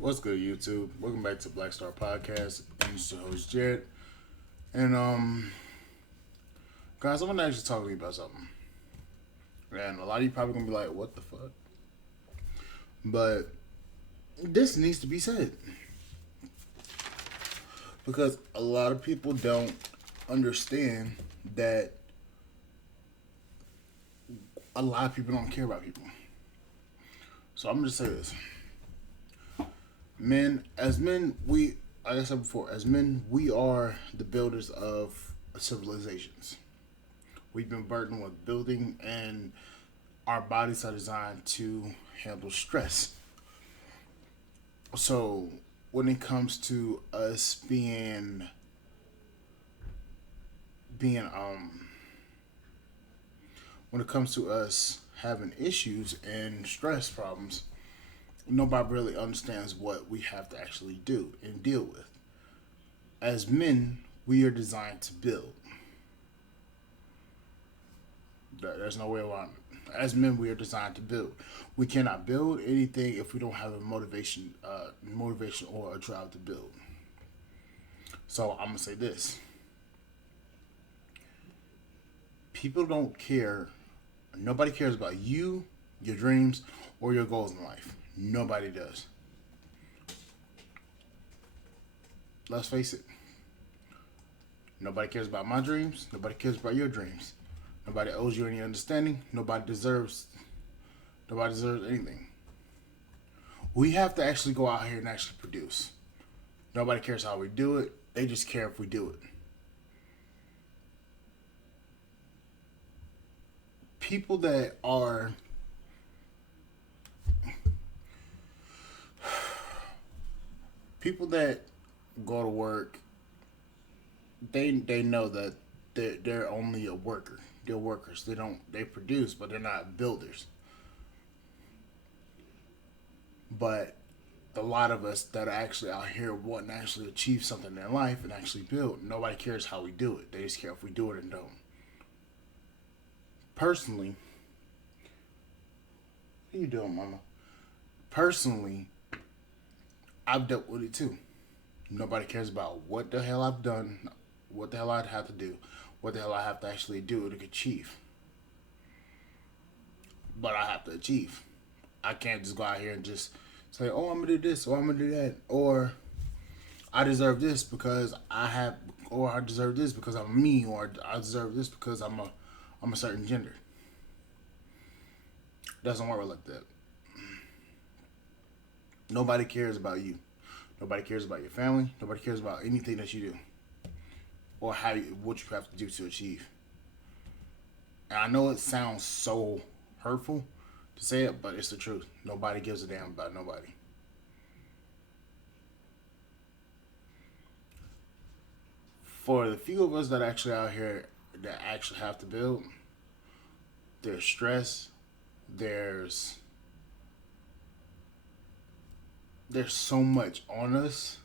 What's good, YouTube? Welcome back to Black Star Podcast. I'm your host Jared, and guys, I'm gonna actually talk to you about something. And a lot of you probably gonna be like, "What the fuck?" But this needs to be said because a lot of people don't understand that a lot of people don't care about people. So I'm gonna say this: men, we, like I said before, as men, we are the builders of civilizations. We've been burdened with building, and our bodies are designed to handle stress. So when it comes to us being when it comes to us having issues and stress problems, nobody really understands what we have to actually do and deal with. As men, we are designed to build. There's no way around it. As men, we are designed to build. We cannot build anything if we don't have a motivation or a drive to build. So I'm gonna say this: people don't care. Nobody cares about you, your dreams, or your goals in life. Nobody does. Let's face it. Nobody cares about my dreams. Nobody cares about your dreams. Nobody owes you any understanding. Nobody deserves anything. We have to actually go out here and actually produce. Nobody cares how we do it. They just care if we do it. People that are people that go to work, they know that they're only a worker. They're workers. They produce, but they're not builders. But a lot of us that are actually out here wanting to actually achieve something in their life and actually build, nobody cares how we do it. They just care if we do it and don't. Personally, what are you doing, mama? Personally, I've dealt with it too. Nobody cares about what the hell I've done, what the hell I'd have to do, what the hell I have to actually do to achieve. But I have to achieve. I can't just go out here and just say, "Oh, I'm gonna do this," or "I'm gonna do that," or "I deserve this because I have," or "I deserve this because I'm me," or "I deserve this because I'm a certain gender." Doesn't work like that. Nobody cares about you. Nobody cares about your family. Nobody cares about anything that you do or what you have to do to achieve. And I know it sounds so hurtful to say it, but it's the truth. Nobody gives a damn about nobody. For the few of us that are actually out here that actually have to build, there's stress, there's there's so much on us.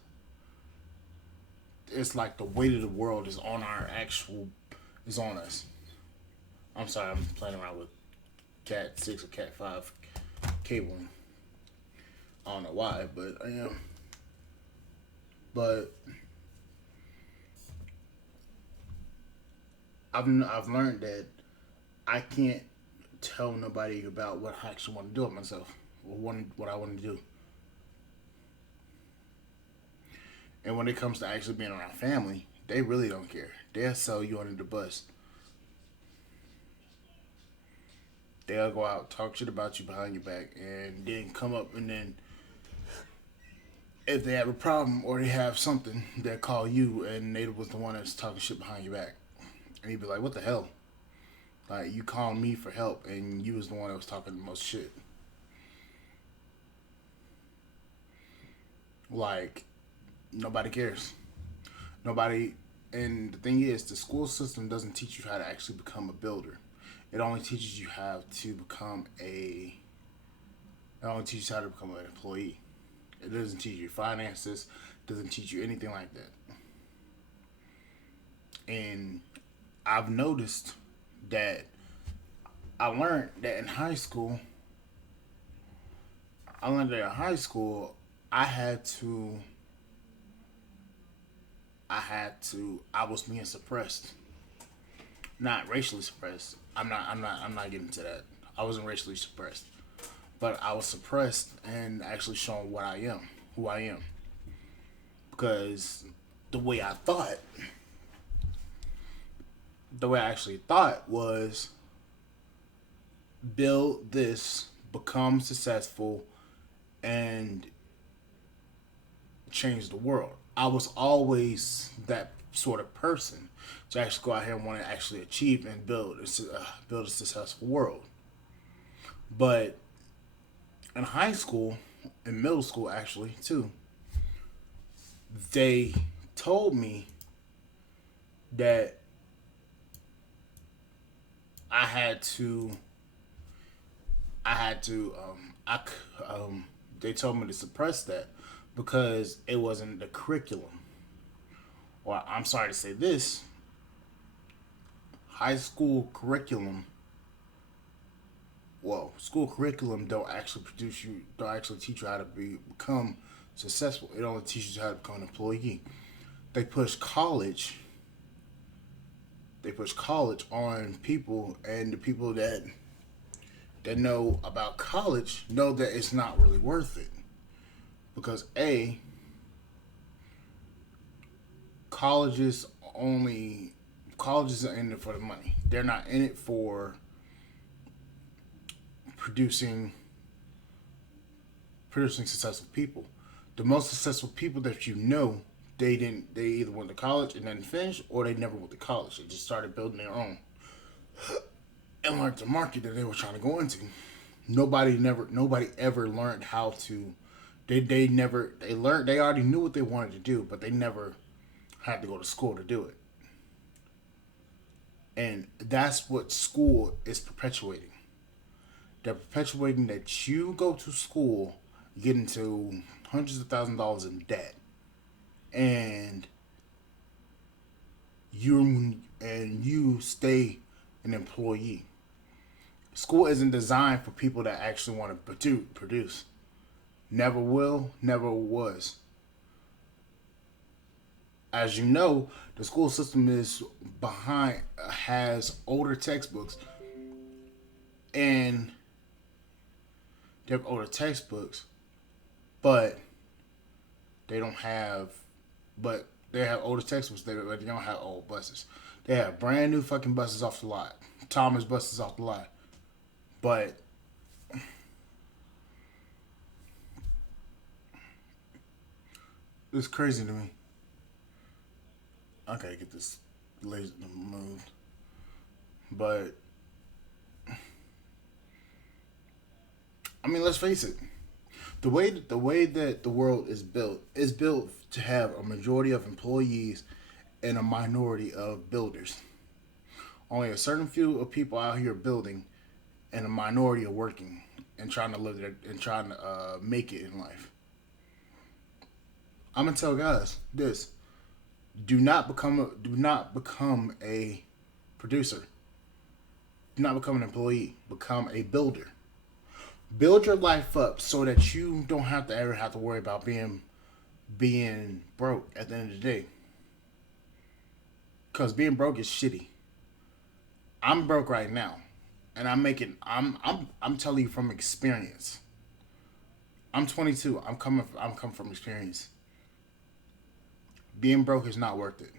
It's like the weight of the world is on us. I'm sorry, I'm playing around with Cat 6 or Cat 5 cabling. I don't know why, but I am. But I've learned that I can't tell nobody about what I actually want to do with myself or what I want to do. And when it comes to actually being around family, they really don't care. They'll sell you under the bus. They'll go out talk shit about you behind your back, and then come up and then if they have a problem or they have something, they'll call you, and they was the one that's talking shit behind your back, and you'd be like, "What the hell? Like you called me for help, and you was the one that was talking the most shit." Like nobody cares. Nobody. And the thing is, the school system doesn't teach you how to actually become a builder. It only teaches you how to become a. It only teaches you how to become an employee. It doesn't teach you finances. Doesn't teach you anything like that. And I've noticed that I learned that in high school. I learned that in high school I had to I was being suppressed. Not racially suppressed. I'm not getting to that. I wasn't racially suppressed. But I was suppressed and actually showing what I am, who I am. Because the way I thought, the way I actually thought was build this, become successful, and change the world. I was always that sort of person to actually go out here and want to actually achieve and build a successful world. But in high school, in middle school actually too, they told me that I had to, I had to, they told me to suppress that because it wasn't the curriculum. Or I'm sorry to say this, high school curriculum, well, school curriculum don't actually teach you how to become successful. It only teaches you how to become an employee. They push college they push college on people, and the people that know about college know that it's not really worth it because colleges only colleges are in it for the money. They're not in it for producing successful people. The most successful people that you know, they either went to college and then finished, or they never went to college. They just started building their own and learned the market that they were trying to go into. Nobody ever learned how to. They already knew what they wanted to do, but they never had to go to school to do it. And that's what school is perpetuating. They're perpetuating that you go to school, get into hundreds of $1,000s in debt, and you stay an employee. School isn't designed for people that actually want to produce. Never will, never was. As you know, the school system is behind, has older textbooks, and they have older textbooks, but they don't have, but they have older textbooks. They don't have old buses. They have brand new fucking buses off the lot. Thomas buses off the lot, but it's crazy to me. I gotta get this laser moved, but I mean, let's face it. The way that the world is built to have a majority of employees and a minority of builders. Only a certain few of people out here building, and a minority are working and trying to live there and trying to make it in life. I'm gonna tell guys this: do not become a producer. Do not become an employee. Become a builder. Build your life up so that you don't have to ever have to worry about being broke at the end of the day. Cause being broke is shitty. I'm broke right now, and I'm telling you from experience. I'm 22. I'm coming from experience. Being broke is not worth it.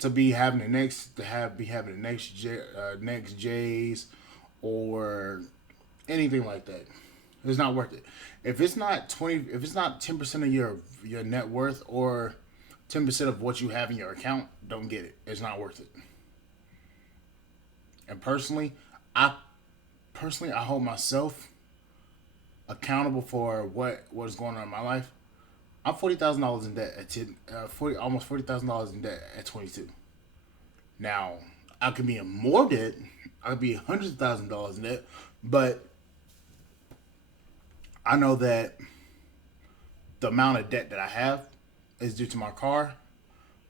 To be having the next to have be having the next J's or anything like that. It's not worth it. If it's not 10% of your net worth or 10% of what you have in your account, don't get it. It's not worth it. And I I hold myself accountable for what is going on in my life. I'm $40,000 in debt at 10, almost $40,000 in debt at 22. Now I could be in more debt. I could be $100,000 in debt, but I know that the amount of debt that I have is due to my car,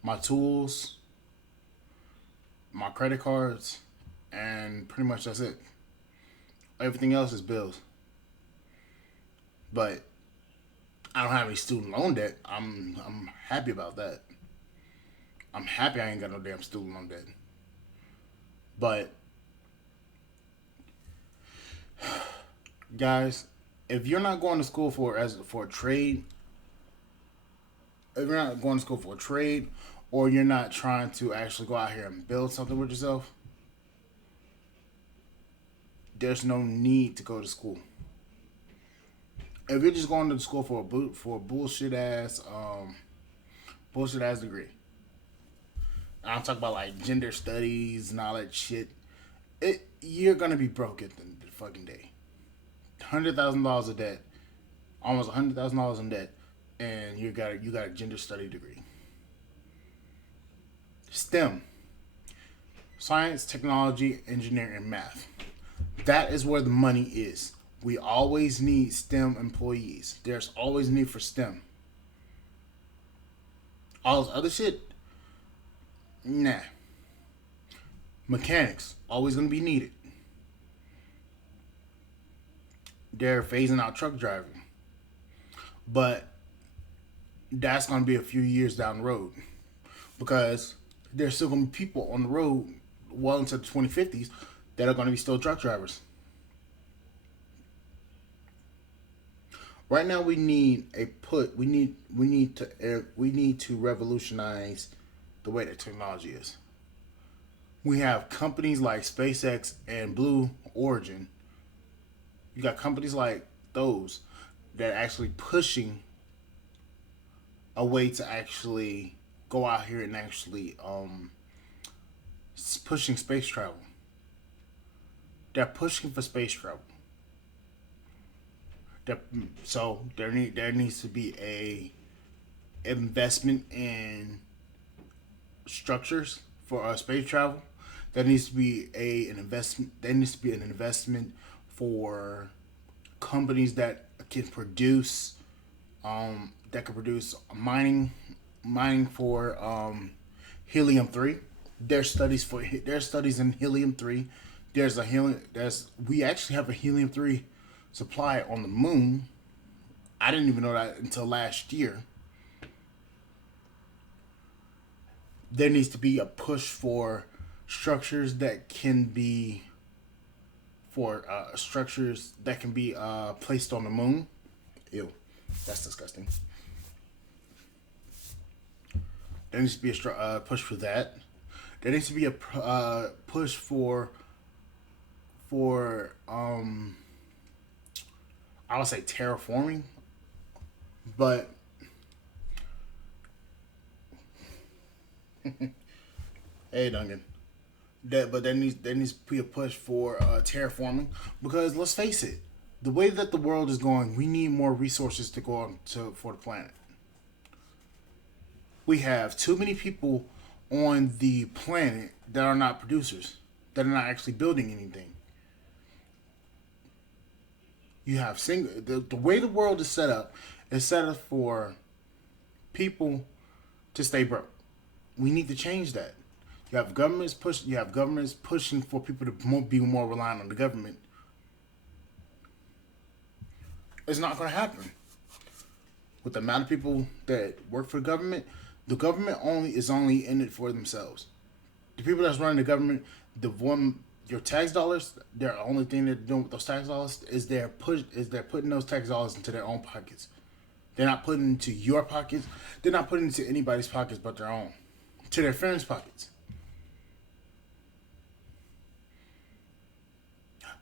my tools, my credit cards, and pretty much that's it. Everything else is bills. But I don't have any student loan debt. I'm happy about that. I'm happy I ain't got no damn student loan debt. But guys, if you're not going to school for a trade, if you're not going to school for a trade, or you're not trying to actually go out here and build something with yourself, there's no need to go to school. If you're just going to school for a bullshit ass degree, I'm talking about like gender studies and all that shit. You're gonna be broke at the end of the fucking day. $100,000 of debt, almost $100,000 in debt, and you got a gender study degree. STEM, science, technology, engineering, and math. That is where the money is. We always need STEM employees. There's always a need for STEM. All this other shit, nah. Mechanics, always gonna be needed. They're phasing out truck driving. But that's gonna be a few years down the road. Because there's still gonna be people on the road well into the 2050s that are gonna be still truck drivers. Right now, we need to revolutionize the way that technology is. We have companies like SpaceX and Blue Origin. You got companies like those that are actually pushing a way to actually go out here and actually pushing space travel. They're pushing for space travel. So there needs to be a investment in structures for space travel. There needs to be an investment. There needs to be an investment for companies that can produce mining for helium-3. There's studies in helium-3. We actually have a helium-3 supply on the moon. I didn't even know that until last year. There needs to be a push for structures that can be placed on the moon. Ew, that's disgusting. There needs to be a push for that. There needs to be a push for I would say terraforming, but hey Duncan, there needs to be a push for terraforming because let's face it, the way that the world is going, we need more resources to go on for the planet. We have too many people on the planet that are not producers, that are not actually building anything. You have the way the world is set up for people to stay broke. We need to change that. You have governments pushing for people to be more reliant on the government. It's not going to happen. With the amount of people that work for the government is only in it for themselves. The people that's running the government, your tax dollars, the only thing they're doing with those tax dollars is they're putting those tax dollars into their own pockets. They're not putting into your pockets. They're not putting into anybody's pockets but their own, to their friends' pockets.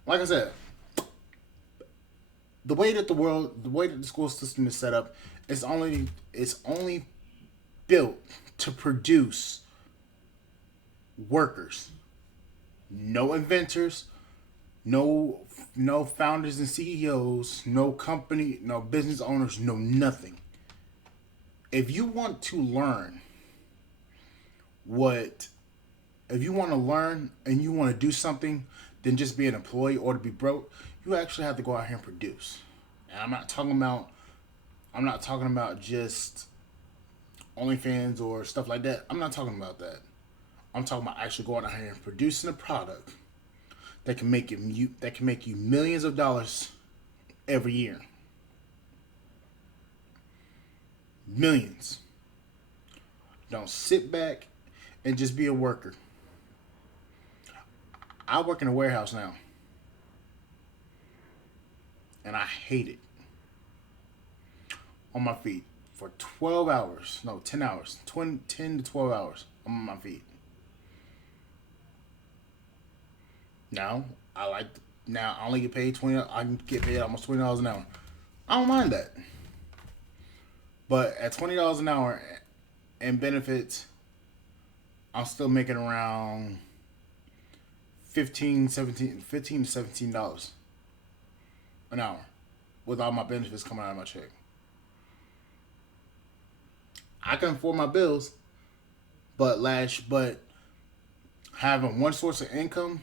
Like I said, the way that the school system is set up, it's only built to produce workers. No inventors, no founders and CEOs, no company, no business owners, no nothing. If you want to learn if you want to learn and you want to do something than just be an employee or to be broke, you actually have to go out here and produce. And I'm not talking about just OnlyFans or stuff like that. I'm not talking about that. I'm talking about actually going out here and producing a product that can make you millions of dollars every year. Millions. Don't sit back and just be a worker. I work in a warehouse now, and I hate it. On my feet for 12 hours. No, 10 hours. 10 to 12 hours. I'm on my feet. Now, now I only get paid 20. I can get paid almost $20 an hour. I don't mind that. But at $20 an hour and benefits, I'm still making around 15 to $17 an hour with all my benefits coming out of my check. I can afford my bills, but having one source of income,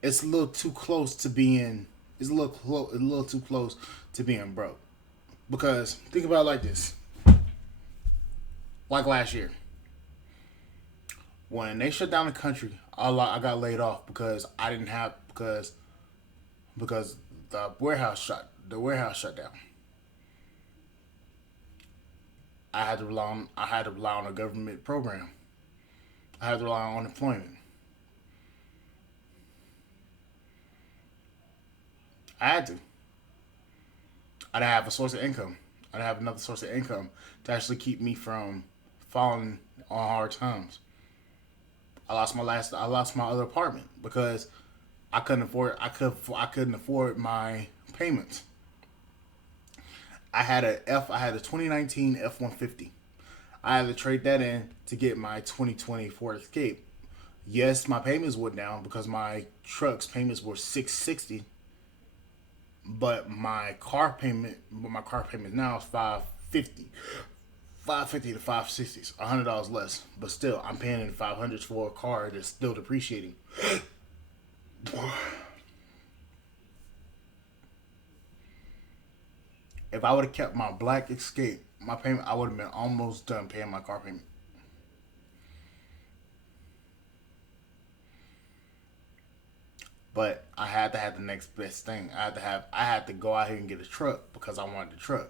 it's a little too close to being. It's a little too close to being broke. Because think about it like this: like last year, when they shut down the country, I got laid off because I didn't have because the warehouse shut down. I had to rely on a government program. I had to rely on unemployment. I had to. I'd have a source of income. I'd have another source of income to actually keep me from falling on hard times. I lost my other apartment because I couldn't afford my payments. I had a 2019 F-150. I had to trade that in to get my 2020 Ford Escape. Yes, my payments went down because my truck's payments were $660, but my car payment now is $550. $550 to $560, $100 less, but still I'm paying in $500 for a car that's still depreciating. If I would have kept my black Escape, my payment, I would have been almost done paying my car payment. But I had to have the next best thing. I had to go out here and get a truck because I wanted the truck.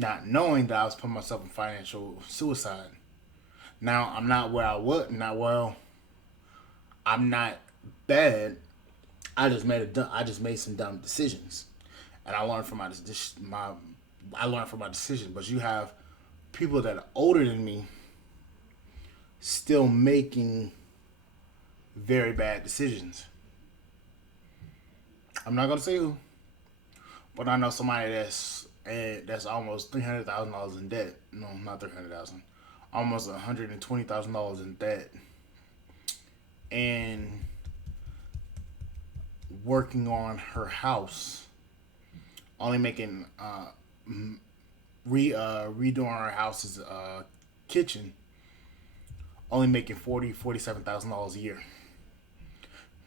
Not knowing that I was putting myself in financial suicide. Now I'm not where I was. Not well. I'm not bad. I just made some dumb decisions, and I learned from my decision. But you have people that are older than me still making very bad decisions. I'm not gonna say who, but I know somebody that's almost $300,000 in debt. No, not 300,000. Almost $120,000 in debt, and working on her house, only making redoing her house's kitchen, only making $47,000 a year.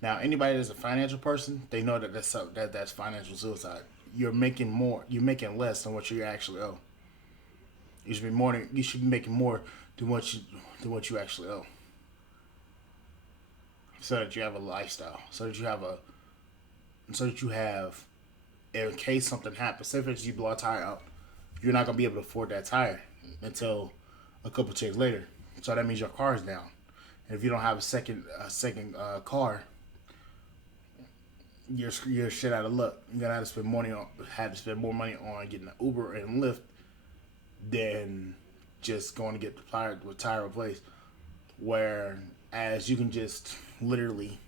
Now, anybody that's a financial person, they know that that's financial suicide. You're making more. You're making less than what you actually owe. You should be making more than what you actually owe, so that you have a lifestyle. So that you have, in case something happens, say for instance you blow a tire out, you're not gonna be able to afford that tire until a couple checks later. So that means your car is down. And if you don't have a second car, you're shit out of luck. You're gonna have to spend more money on getting an Uber and Lyft than just going to get the tire replaced. Whereas you can just literally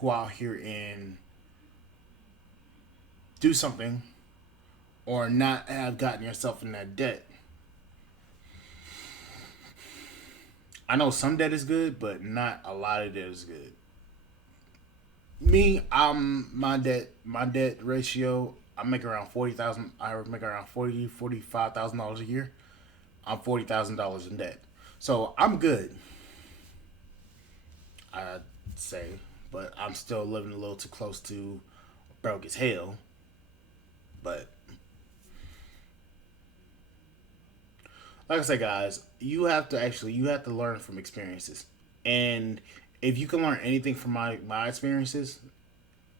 go out here and do something, or not have gotten yourself in that debt. I know some debt is good, but not a lot of debt is good. Me, my debt ratio. I make around 40,000. I make around $45,000 a year. I'm $40,000 in debt, so I'm good. I'd say, but I'm still living a little too close to broke as hell. But like I said, guys, you have to learn from experiences, and if you can learn anything from my experiences,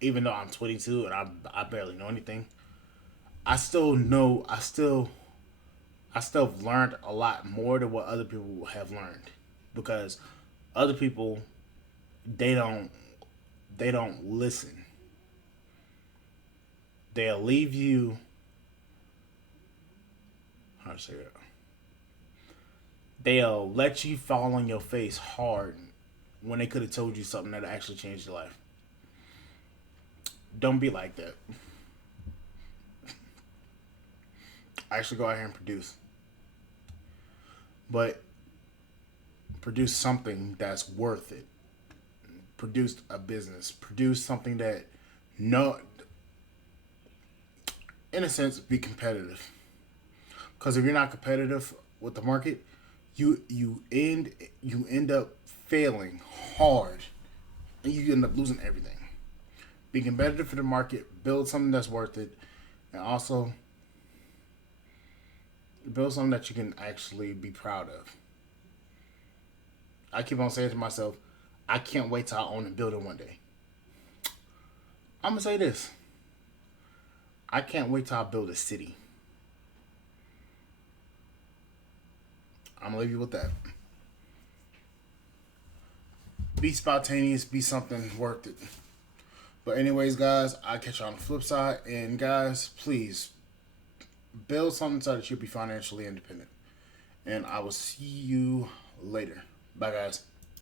even though I'm 22 and I barely know anything, I still know I still have learned a lot more than what other people have learned, because other people, they don't they don't listen. They'll leave you, how to say that, they'll let you fall on your face hard when they could have told you something that actually changed your life. Don't be like that. Actually go out here and produce, but produce something that's worth it. Produce a business. Produce something that, no, in a sense, be competitive. Because if you're not competitive with the market, you end up failing hard, and you end up losing everything. Be competitive for the market. Build something that's worth it, and also build something that you can actually be proud of. I keep on saying to myself, I can't wait till I own a building one day. I'm gonna say this: I can't wait till I build a city. I'm gonna leave you with that. Be spontaneous. Be something worth it. But anyways, guys, I'll catch you on the flip side. And guys, please build something so that you'll be financially independent. And I will see you later. Bye, guys.